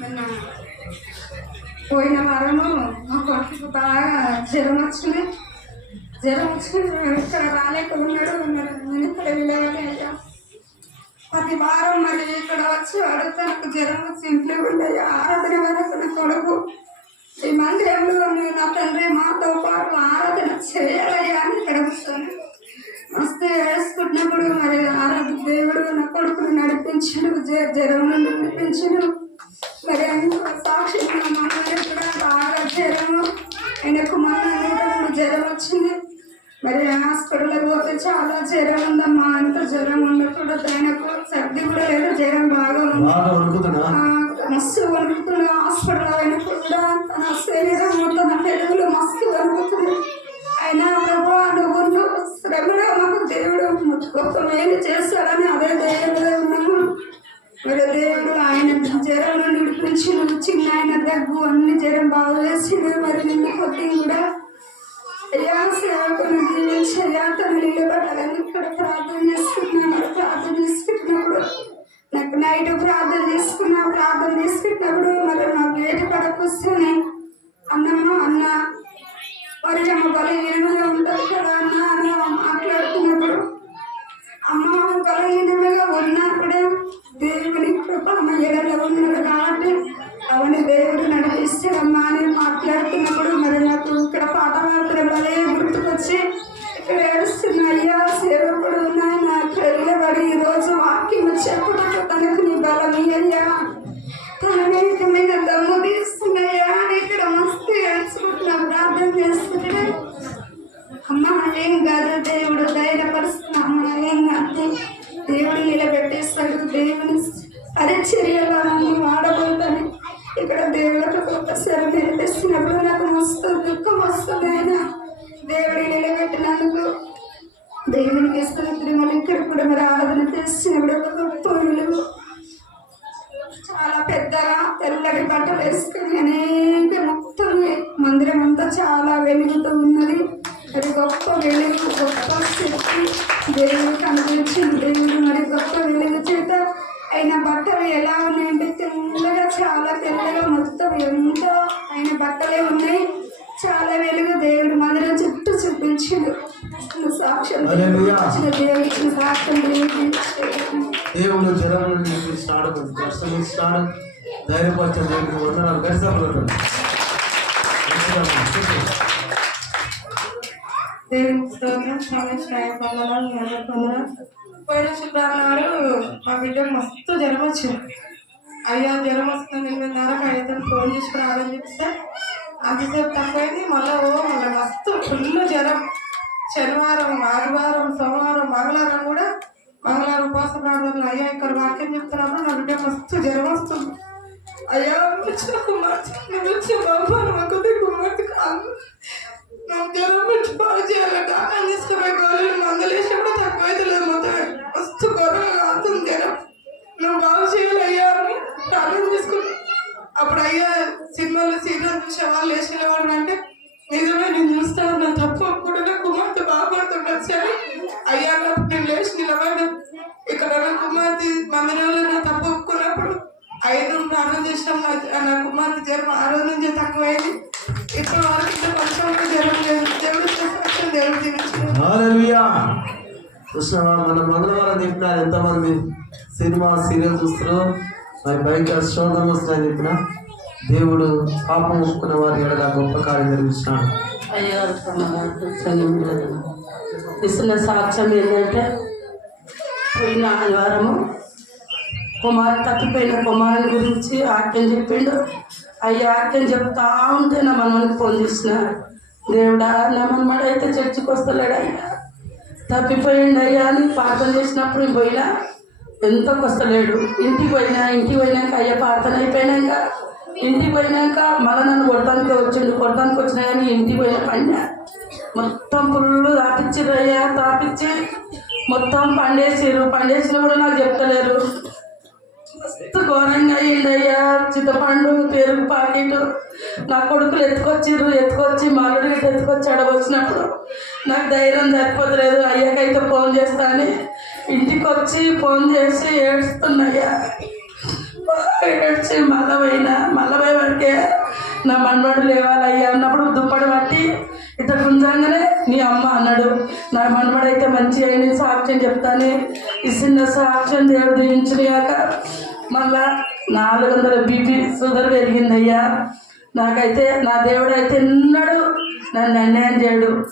నిన్న పోయిన వారము మా కొడుకు బాగా జ్వరం వచ్చింది. జ్వరం వచ్చింది. ఇక్కడ రాలేకున్నాడు మరి నేను ఇక్కడ విలేవాలి అయ్యా. ప్రతి వారం మరి ఇక్కడ వచ్చి అడిగితే నాకు జ్వరం వచ్చి ఇంట్లో ఉండేది ఆరాధన వరకు నా కొడుకు. ఈ మందిరంలో నేను నా తండ్రి మాతో పాటు ఆరాధన చేయాలయ్యా అని ఇక్కడ వస్తాను మస్తు వేసుకున్నప్పుడు మరి ఆరాధన దేవుడు నా కొడుకును నడిపించడు జ్వరం నుండి నడిపించడు మరి సాక్షి నా మామగారు కూడా బాగా జ్వరము? ఆయనకు మూడు జ్వరం వచ్చింది. మరి హాస్పిటల్కి పోతే చాలా జ్వరం ఉందమ్మా. అంత జ్వరం ఉండకూడదు ఆయనకు సర్ది కూడా లేదు. జ్వరం బాగా ఉంది. మస్తు వణుకుతున్న హాస్పిటల్ చేసుకుంటున్నప్పుడు మరి నాకు వేడి పడకొస్తేనే అన్నమ్మ అన్న మరి అమ్మ బలహీనంగా ఉంటుంది కదా అన్న అని మాట్లాడుతున్నప్పుడు అమ్మ బలహీనంగా ఉన్నప్పుడే దేవుని కృప అమ్మ ఎడలో ఉన్నది కాబట్టి అవని దేవుడు నడిపిస్తాడమ్మా అని మాట్లాడుతున్నప్పుడు మరి నాకు ఇక్కడ పాట మాత్రమే గుర్తుకొచ్చి ఇక్కడ ఏడుస్తున్న అయ్యా సేవకుడు ఉన్నాయి నా ఈ రోజు వాక్యం చెప్పుటకు తనకు నీ బలమి అయ్యా. తెల్లటి బట్టలు వేసుకుని మొత్తం మందిరం అంతా చాలా వెలుగుతూ ఉన్నది. అది గొప్ప వెలుగు గొప్ప శక్తి దేవుడు కనిపించింది. దేవుడు మరి గొప్ప వెలుగు చేత ఆయన బట్టలు ఎలా ఉన్నాయంటే తెల్లగా చాలా తెల్లగా మొత్తం ఎంతో ఆయన బట్టలే ఉన్నాయి. చాలా వెలుగు దేవుడు మందిరం చుట్టూ చూపించాడు. సాక్ష్యం దేవుడు ఇచ్చిన సాక్ష్యం దేవుడు దేవుడు జనం ఇస్తాడు కష్టం ఇస్తాడు ధైర్యపరిచే దేవుడికి వందనాలు పోయిన శుక్రవారం మా బిడ్డ మస్తు జ్వరం వచ్చింది అయ్యా జ్వరం వస్తుంది ఎనిమిదిన్నరకు అయితే ఫోన్ చేసి ప్రార్థన చెప్తే అంతసేపు తక్కువైంది మళ్ళీ ఓ మళ్ళీ మస్తు ఫుల్ జ్వరం శనివారం ఆదివారం సోమవారం మంగళవారం కూడా మంగళవారం ఉపవాస ప్రార్థనలు అయ్యా ఇక్కడ వాక్యం చెప్తున్నప్పుడు నా బిడ్డ మస్తు జ్వరం వస్తుంది. అయ్యా వచ్చిన కుమార్తె నువ్వు వచ్చే బాబా నాకు కుమార్తె కాదు. నాకు జ్వరం వచ్చి బాగు చేయాలంట అని తీసుకుపోయి గోళీలు మందులు వేసినప్పుడు తక్కువ అయితే లేదు మొత్తం మస్తు ఘోరంగా అవుతుంది జ్వరం నువ్వు బాగు చేయాలి అయ్యా అని ప్రార్థన చేసుకుని అప్పుడు అయ్యా సినిమాలో సీరియల్ చూసే వాళ్ళు వేసేవాడు అంటే నిజమే నేను చూస్తాను నా తప్పు అప్పుడు నా కుమార్తె బాగుపడుతుండదు అయ్యా నాకు నేను లేచి నిలబడి ఇక్కడ నా కుమార్తె మందిరంలో నా తప్పు ఐదు చేసినాం. నా- కుమార్తె జ్వరం ఆ రోజు నుంచి తక్కువైంది. ఇప్పుడు వరకు కొంచెం కూడా జ్వరం లేదు. దేవుడు చూసినావా? మన మంగళవారం చెప్పిన ఎంతమంది సినిమా సీరియల్ చూస్తారు మరి బయట శోధన వస్తున్నాయని చెప్పిన? దేవుడు పాపం ఒప్పుకున్న వారి ఎడల గొప్ప కార్యం అయ్యా ఇస్తున్న సాక్ష్యం ఏంటంటే పోయిన ఆదివారము కుమార్ తప్పిపోయిన కుమారుని గురించి ఆక్యం చెప్పిండు. అయ్యా ఆక్యం చెప్తా ఉంటే నా మనవనికి ఫోన్ చేసిన దేవుడా నా మనమడు అయితే చర్చికి వస్తలేడు అయ్యా. తప్పిపోయిండు అయ్యా అని ప్రార్థన చేసినప్పుడు పోయినా. ఎంతో వస్తలేడు? ఇంటికి పోయినా ఇంటికి పోయినాక అయ్యా ప్రార్థన అయిపోయినాక ఇంటికి పోయినాక మళ్ళీ నన్ను కొడతానికి వచ్చిండు. కొడతానికి వచ్చినా కానీ ఇంటికి పోయిన పడినా మొత్తం ఫుల్లు తాపించారు అయ్యా తాపించి మొత్తం పండేసారు పండేసిన కూడా నాకు చెప్తలేరు. మస్తు ఘోరంగా అయ్యిందయ్యా? చింతపండు పెరుగు పాకెట్ నా కొడుకులు ఎత్తుకొచ్చిర్రు ఎత్తుకొచ్చి మాలుడు గిట్ట ఎత్తుకొచ్చి వచ్చినప్పుడు నాకు ధైర్యం సరిపోతలేదు. అయ్యాకైతే ఫోన్ చేస్తా అని ఇంటికి వచ్చి ఫోన్ చేసి ఏడుస్తున్నాయ్యా. ఏడ్చి మళ్ళా పోయినా వరకే నా మనవాడు లేవాలయ్యా అన్నప్పుడు దుప్పటి పట్టి ఇట్లా గుంజంగానే నీ అమ్మ అన్నాడు. నా మనవాడు అయితే మంచి అయింది సాక్ష్యం చెప్తానే. ఈ చిన్న సాక్ష్యం దేవుడు దించినాక మళ్ళా నాలుగు వందల బీపీ షుగర్ పెరిగిందయ్యా. నాకైతే నా దేవుడు అయితే ఎన్నడు నన్ను అన్యాయం చేయడు.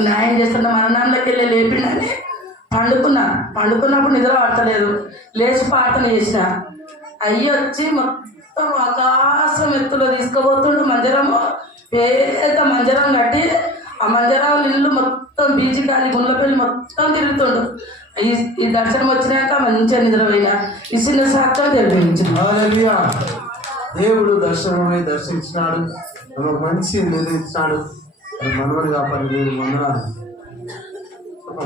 న్యాయం చేస్తున్న మరణాల్లోకి వెళ్ళి లేపిండని పండుకున్నా. పండుకున్నప్పుడు నిద్ర పడతలేదు లేచి పాటన చేసిన. అయ్యి వచ్చి మొత్తం ఆకాశం ఎత్తులో తీసుకుపోతుండు మందిరము. పేద మంజరం కట్టి ఆ మంజరం ఇల్లు మొత్తం బీచ్ కానీ గుండెపల్లి మొత్తం తిరుగుతుండు. ఈ ఈ దర్శనం వచ్చినాక మంచిగా నిద్రపోయినా. ఈ చిన్న సాక్ష్యం తెలిపించింది దేవుడు దర్శనమై దర్శించినాడు. మంచి నిర్ణయించినాడు అది మనవడు కాపాడు వందనాలు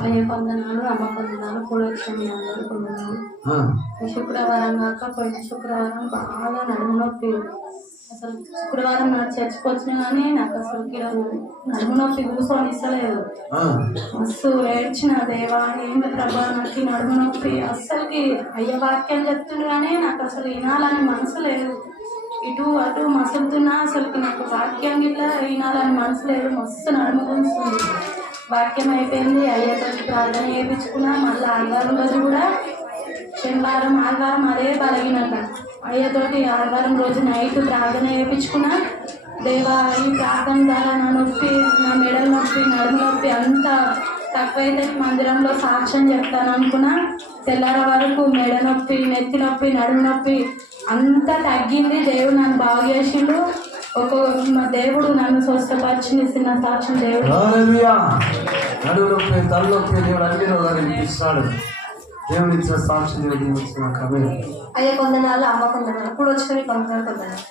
అయ్యే పొందనాలు అమ్మ పొందనాలు కూడా వచ్చాము అందరూ పొందనాలు శుక్రవారం కాక పోయిన శుక్రవారం బాగా నడుము నొప్పి అసలు శుక్రవారం నాడు చర్చకు వచ్చినా కానీ నాకు అసలు నడుము నొప్పి కూర్చొని ఇస్తలేదు మస్తు ఏడ్చిన దేవా ఏంటి ప్రభా నాకు నడుము నొప్పి అస్సలకి అయ్య వాక్యం చెప్తుండు కానీ నాకు అసలు వినాలని మనసు లేదు. ఇటు అటు మసులుతున్నా అసలుకి నాకు వాక్యం గిట్లా వినాలని మనసు లేదు. మస్తు నడుము వాక్యం అయిపోయింది అయ్యతో ప్రార్థన చేయించుకున్నా మళ్ళీ ఆదివారం రోజు కూడా శనివారం ఆదివారం అదే బలగినట అయ్యతోటి ఆదివారం రోజు నైట్ ప్రార్థన చేయించుకున్నా దేవా ఈ ప్రార్థన ద్వారా నా నొప్పి నా మెడల నొప్పి నడుము నొప్పి అంతా తక్కువైతే మందిరంలో సాక్ష్యం చెప్తాను అనుకున్నా తెల్లార వరకు మెడ నొప్పి నెత్తి నొప్పి నడుము నొప్పి అంతా తగ్గింది దేవుడు నన్ను బాగు చేసిండు. ఒక మా దేవుడు నన్ను స్వస్థపరిచింది చిన్న సాక్ష్యం దేవుడు. హల్లెలూయా. నడుము నొప్పి తలనొప్పి దేవుడు అన్ని రోగాలు ఇప్పిస్తున్నాడు దేవుడు ఇచ్చిన సాక్షి దేవుడు ఇచ్చిన కమే అయ్యే కొందనాలు అమ్మ కొందనాలు కూడా వచ్చుకొని కొందనాలు కొందనాలు.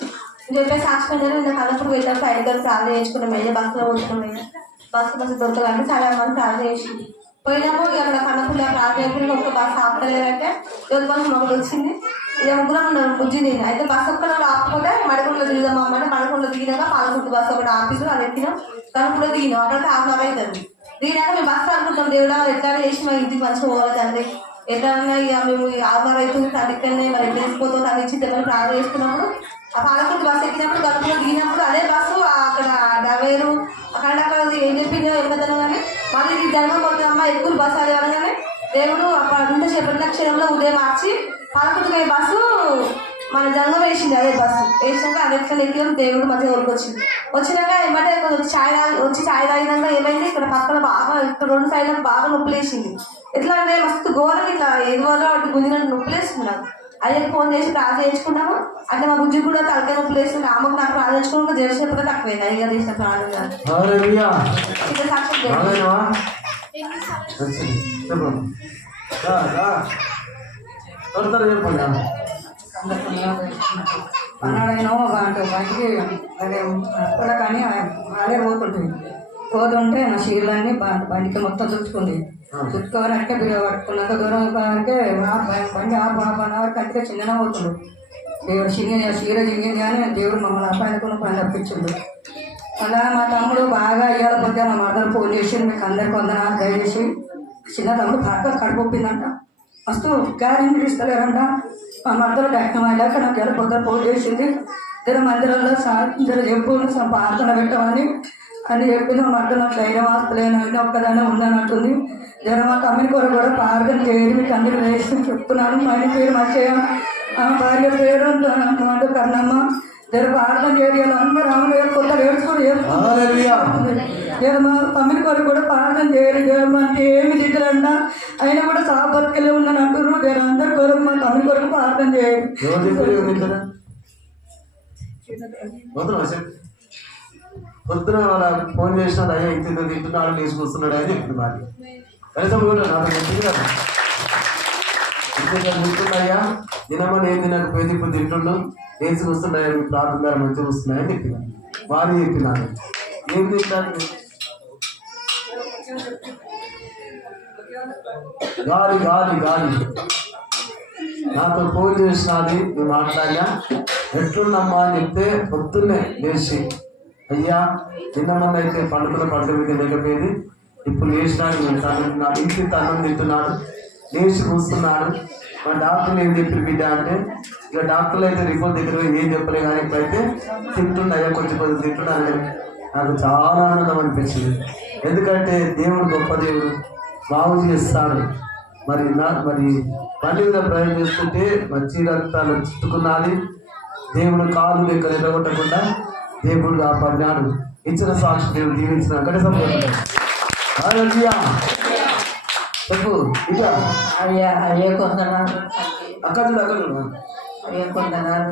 నేను చెప్పే సాక్షి నేను ఇంకా కలపూర్ వెళ్ళాం సైడ్ గారు ప్రార్థన చేసుకున్నాం అయ్యా బస్సులో పోతున్నాం అయ్యా. బస్సు బస్సు దొరకదంటే చాలా మంది ప్రార్థన చేసి పోయినప్పుడు ఇక అక్కడ కన్నపూర్లో ప్రార్థన చేసుకుని ఒక బస్సు ఆపలేదంటే రోజు బస్సు మొదలు వచ్చింది? ఇక ముగ్గురం ఉన్నారు నేను అయితే బస్సు ఒక్క ఆపుకుంటే ఆపకపోతే మడికొండలో అమ్మ అంటే మడికొండలో దిగినాక పాలకుంటు బస్సు ఒకటి ఆఫీసు అది ఎక్కినాం. కనుపులో దిగినాం. అక్కడ హాఫ్ అవర్ అవుతుంది దిగినాక మేము బస్సు అనుకుంటాం దేవుడా ఎట్లా చేసి మా ఇంటికి మంచిగా పోవాలి తండ్రి. ఎట్లా ఉన్నా ఇక మేము ఆధార్ అవుతుంది తల్లికన్నే మరి ఎట్లా వేసిపోతాం తల్లి ఇచ్చి తెమ్మని ప్రార్థన చేసుకున్నప్పుడు ఆ పాలకుడు బస్సు ఎక్కినప్పుడు గడుపులో దిగినప్పుడు అదే బస్సు అక్కడ డవేరు అక్కడ అక్కడ ఏం చెప్పిందో ఏమవుతాను కానీ మళ్ళీ ఇది జన్మం పోతుందమ్మా ఎక్కువ బస్సు అది అనగానే దేవుడు అంత చెప్పిన క్షణంలో ఉదయం మార్చి పాలకుడికి బస్సు మన జన్మం వేసింది అదే బస్సు. వేసినాక అది ఎట్లా ఎక్కినాం దేవుడు ఊరికి వచ్చింది వచ్చినాక ఏమంటే ఛాయ్ తాగి వచ్చి ఛాయ్ తాగినాక ఏమైంది? ఇక్కడ పక్కన బాగా ఇక్కడ రెండు సైడ్లకు బాగా నొప్పి లేచింది ఎట్లా అంటే మస్తు ఘోరం ఇట్లా ఏది వల్ల వాటి గుంజినట్టు నొప్పి లేస్తుంది నాకు. అయ్యకి ఫోన్ చేసి ప్రార్థన చేసుకున్నాము అంటే మా బుజ్జి కూడా తలకాయ నొప్పి లేస్తుంది ఆమెకు నాకు ప్రార్థన చేసుకున్నాక జరిసేప్పుడు తక్కువైంది. అయ్యగా చేసిన ప్రార్థన సాక్షి దేవుడు. బాగానేవా? మంచిది. చెప్పు రా, రా. త్వర త్వర చెప్పండి అన్నాడైనా అంటే బయటికి అదే అక్కడ కానీ అదే పోతుంటుంది పోతుంటే నా చీరలన్నీ బండికి మొత్తం చుట్టుకుంది అంటే బిడ పట్టుకున్నాక దూరం అంటే బండి ఆ వన్ అవర్ కంటే చిన్నగా పోతుండు దేవుడు చిన్న చీర చిరిగింది కానీ దేవుడు మమ్మల్ని అపాయకులు పని తప్పించిండు అలా మా తమ్ముడు బాగా అయ్యాల పొద్దు మా మదర్ ఫోన్ చేసి మీకు అందరికి వందనాలు దయచేసి చిన్న తమ్ముడు బాగా కడుపుపిందంట మస్తు గ్యారెంటీ ఇస్తలేరంట మా మద్దరు కట్నం అయ్యాక నాకు ఎలా పొద్దున ఫోన్ చేసింది. ఇద్దరు మందిరంలో సా- ఇద్దరు చెప్పులు ప్రార్థన పెట్టమని. అని చెప్పిన మా మద్దరు నాకు ధైర్యం ఒక్కదానే ఉందన్నట్టుంది జర మా తమ్మిని కొరకు కూడా ప్రార్థన చేయండి మీకు అందరూ వేసి చెప్తున్నాను. మా ఆయన పేరు మచ్చయ్య ఆ భార్య పేరు అంటూ కర్ణమ్మ. జర ప్రార్థన చేయాలి అందరూ ఆమె కొత్త ఏడుచుకొని హల్లెలూయా. పమ్మిన కొరకు కూడా ప్రార్థన చేయరు జర మనకి ఏమి దిగులంట అయినా కూడా సాపత్కలే బతుకలే ఉందని అంటున్నారు జర అందరి కొరకు మా తమ్మిన కొరకు ప్రార్థన చేయరు పొద్దున వాళ్ళ ఫోన్ చేసిన అయ్యా ఇంత ఇంత తింటున్నాడు తీసుకొస్తున్నాడు అని చెప్పింది భార్య కనీసం కూడా నాకు చెప్పింది కదా. ఇంత తింటున్నాయా తినమని ఏం తినకపోయింది ఇప్పుడు తింటుండు. లేచి కూర్చున్నాయా మీ ప్రార్థన ద్వారా మంచిగా వస్తున్నాయని చెప్పిన. భార్య చెప్పినాను ఏం తింటాను గాలి గాలి గాలి. నాతో ఫోన్ చేసినది నువ్వు మాట్లాడినా? ఎట్లున్నమ్మా అని చెప్తే పొద్దున్నే లేచి అయ్యా చిన్నమన్న అయితే పండుగల పండుగ మీద లేకపోయేది. ఇప్పుడు లేచినాడు నేను తనున్నాడు ఇంటి తనం తింటున్నాడు లేచి కూస్తున్నాడు మా డాక్టర్లు ఏం చెప్పి బిడ్డ అంటే ఇక డాక్టర్లు అయితే రిపోర్ట్ దగ్గర ఏం చెప్పలే కానీ ఇప్పుడైతే తింటున్నాయా కొంచెం కొంచెం తింటున్నాను నాకు చాలా ఆనందం అనిపించింది. ఎందుకంటే దేవుడు గొప్ప దేవుడు బాగు చేస్తాడు. మరి నా మరి బండి మీద ప్రయాణం చేస్తుంటే మంచి రక్తాలు చుట్టుకున్నది దేవుడు కాలు లెక్క నిలగొట్టకుండా దేవుడు కాపాడినాడు. ఇచ్చిన సాక్షి దేవుడు దీవించిన అక్కడే చెప్పు ఇక. అయ్యా అయ్యే కొందనాలు. అక్కడ చూడు అక్కడ చూడు. అయ్యే కొందనాలు.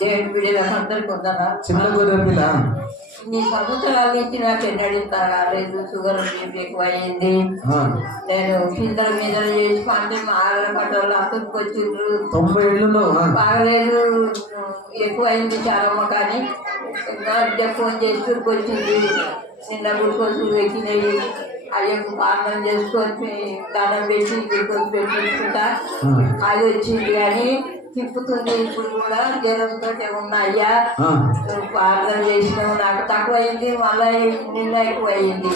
దేవుడి బిడ్డలకు అందరికి కొందనాలు. చిన్న గొర్రె పిల్ల. నీ ప్రభుత్వాలు ఇచ్చి నాకు ఎన్నడూ రాలేదు షుగర్ బీపీ ఎక్కువ అయ్యింది ఆ, నేను పిందల మీద చేసి పంటే ఆగల పట్టాలు అక్కడికి వచ్చిండ్రు. తొంభై ఏళ్ళు బాగలేదు ఎక్కువ అయింది చాలా కానీ బిడ్డ ఫోన్ చేసి వచ్చింది. నిన్న గుడికొచ్చి పెట్టినవి అయ్యకు ప్రార్థన చేసుకొని దానం పెట్టి గుడికొచ్చి పెట్టించుకుంటా అది వచ్చింది కానీ తిప్పుతుంది ఇప్పుడు కూడా జ్వరంతో ఉన్నా అయ్యా? నువ్వు ప్రార్థన చేసినావు నాకు తక్కువ అయింది మళ్ళీ నిన్న ఎక్కువ అయింది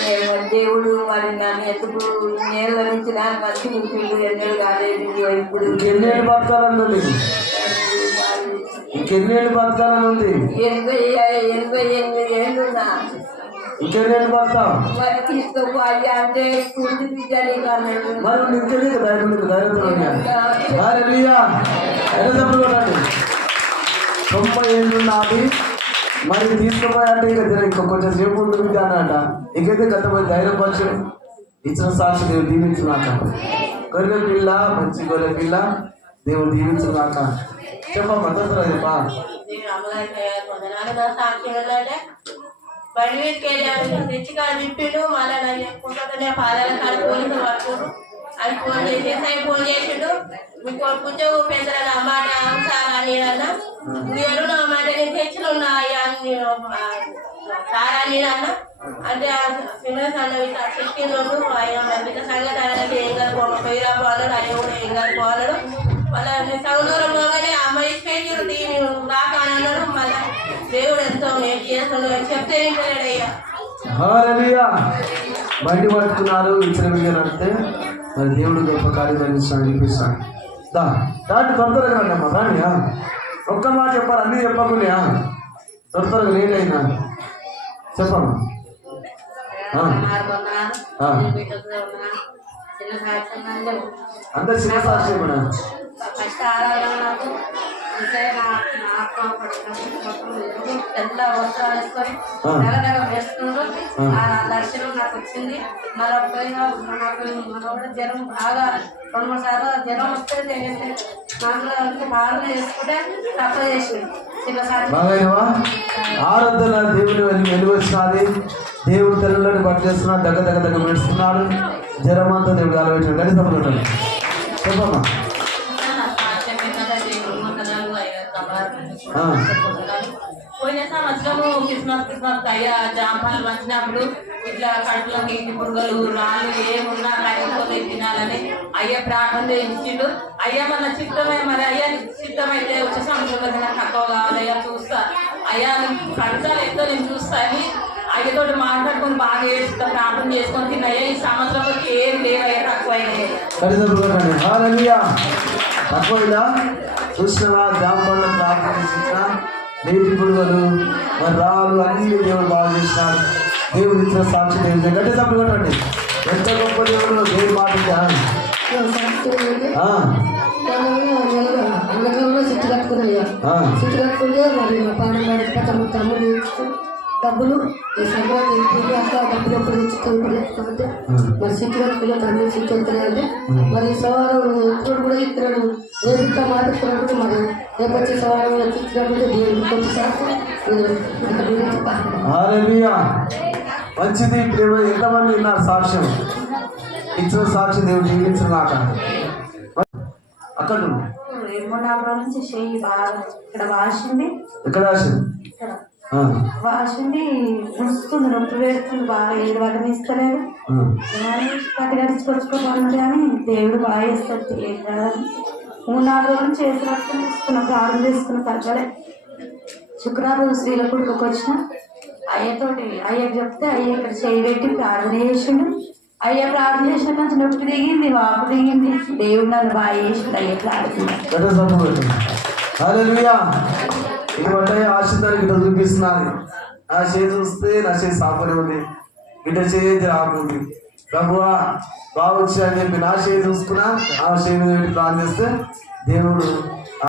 నేను దేవుడు మరి నన్ను ఎందుకు నుంచి నాకు మంచి పిల్లలు ఎన్నో కాలేదు ఇప్పుడు. ఇంకెన్నేళ్ళు బతకాలని ఉంది ఇంకెన్నేళ్ళు బతకాలని ఉంది ఎనభై ఎనభై ఎనిమిది ఏళ్ళు నా ఇంకెన్నేళ్ళు బతావు మరి నీకు ధైర్యంతో హల్లెలూయా ఎంత తొంభై ఏళ్ళు నాది మరి తీసుకుపోయాలంటే ఇక జర కొంచెం సేపు ఉంటుంది అన్నట ఇంకైతే గత ధైర్యపరచు ఇచ్చిన సాక్షి దేవుడు దీవించున్నాక. గొర్రె పిల్ల మంచి గొర్రె పిల్ల దేవుడు దీవించున్నాక. చెప్పమ్మా తొందర చెప్పా బండి మీదకి వెళ్ళాను తెచ్చి కాడ మళ్ళీ నన్ను చెప్పుకుంటుంటే పాదాల కాడ పోలీసులు అని ఫోన్ చేసి ఎస్ఐ ఫోన్ చేసిండు? మీ కొడుకుంటే పెద్దల మాట సార్ అని అన్న నేను నా మాట నేను తెచ్చిన ఉన్నా అని సార్ అని అన్న అంటే ఆ శ్రీనివాస్ ఇట్లా చెక్కిండు ఆయన సంగతి ఏం కాదు పోయిరా పోన్నాడు ఆయన కూడా ఏం కాదు పోన్నాడు మళ్ళీ సగం దూరం పోగానే అమ్మాయి పేరు దీని రాక మళ్ళీ దేవుడు ఎంతో మేలు చేస్తున్నాడు చెప్తే ఏంటయ్యా హల్లెలూయా బండి పట్టుకున్నారు ఇచ్చిన నడితే మరి దేవుడు గొప్ప కార్యం జరిగిస్తాడు చూపిస్తాడు దా దాంట్లో త్వర త్వరగా రండి అమ్మా రాని ఆ. ఒక్క మాట చెప్పాలి అన్నీ చెప్పకుండా త్వర త్వరగా లేట్ అయినా చెప్పమ్మా. అందరు చిన్న సాక్షి ఆరాధన తెల్ల వస్త్రాలు వేసుకొని ఆ. వేసుకుంటూ దర్శనం నాకు వచ్చింది. మళ్ళీ పోయిన నాకు మన కూడా జ్వరం బాగా రెండు మూడు సార్లు జ్వరం వస్తే బాగా చేసుకుంటే తక్కువ చేసింది. చిన్న సార్లు బాగాయినవా ఆరాధన దేవుని వెళ్ళి వెలువచ్చినది. దేవుడు తెల్లని పట్టేస్తున్నాడు దగ్గర దగ్గర దగ్గర పెడుతున్నాడు జ్వరమంతా దేవుడు ఆలోచించాడు చెప్పమ్మా. పోయిన సంవత్సరము క్రిస్మస్ క్రిస్మస్ అయ్యా జాంపాలు వచ్చినప్పుడు ఇట్లా కడుపులో నీటి పురుగులు రాళ్ళు ఏమున్నా కట్టుకొని తినాలని అయ్యా ప్రార్థన చేయించిండు. అయ్యా మన చిత్తమే మరి అయ్యా చిత్తమైతే వచ్చే సంవత్సరంలో నాకు తక్కువ కావాలి అయ్యా చూస్తా. అయ్యా కడతాలు ఎంతో నేను చూస్తా అని అయ్యతో మాట్లాడుకొని బాగా చేస్తా ప్రార్థన చేసుకొని తిన్నయ్యా ఈ సంవత్సరంలో ఏం లేవయ్యా తక్కువ అయినాయి చూసినవా జాంపళ్ళు ప్రార్థన చేసిన నీటి పురుగులు మరి రాళ్ళు అన్ని దేవుడు బాగా చేసినాడు. దేవుడు ఇచ్చిన సాక్షి దేవుడు గట్టి తప్పుడు కొట్టండి. ఎంత గొప్ప దేవుడు దేవుడు మాట చుట్టు కట్టుకున్నాయ్యా ఆ, చుట్టు కట్టుకుంటే మరి మా పాడం తమ్ముడు డబ్బులు ఈ సంక్రాంతి ఇంటికి అక్క డబ్బులు ఎప్పుడు లేకపోతే మరి కట్టుకునే తమ్ముడు చుట్టు వెళ్తున్నాయంటే మరి సవారం ఎప్పుడు కూడా ఇస్తున్నాడు రేపు మాట్లాడుతున్నప్పుడు మరి రేపు వచ్చే సవారం ఇచ్చినప్పుడు దేవుడు మంచిది ప్రేమ ఎంతమంది ఉన్నారు సాక్ష్యం? ఇచ్చిన సాక్షి దేవుడు జీవించిన నాక అక్కడ నుంచి ఇక్కడ వాసింది. ఎక్కడ రాసింది ఇక్కడ ఆ, వాసింది వస్తుంది నొప్పి పెడుతుంది బాగా ఏడు వడ్డం ఇస్తలేదు ఆ. పట్టి గడిచుకొచ్చుకోమన్నాడు కానీ దేవుడు బాగా కాదని. మూడు నాలుగు రోజులు చేసి రక్తం తీసుకున్న ప్రారంభం చేసుకున్న తగ్గలే. శుక్రవారం స్త్రీల కొడుకు వచ్చిన అయ్యతోటి అయ్యకి చెప్తే అయ్య ఇక్కడ చేయి పెట్టి ప్రార్థన చేసిండు. అయ్యా ప్రార్థన చేసిన కొంచెం నొప్పి దిగింది వాపు దిగింది. దేవుడు నన్ను బాగా చేసిండు అయ్యా ప్రార్థన ఎందుకంటే ఆ పెట్టు ఇట్లా చూపిస్తున్నది నా చేతి చూస్తే నా చేతి సాపనే ఉంది. బిడ్డ చేతి రాకుంది ప్రభువా బాగా వచ్చి అని చెప్పి నా చేతి చూసుకున్నా ఆ చేతి పెట్టి ప్రార్థిస్తే దేవుడు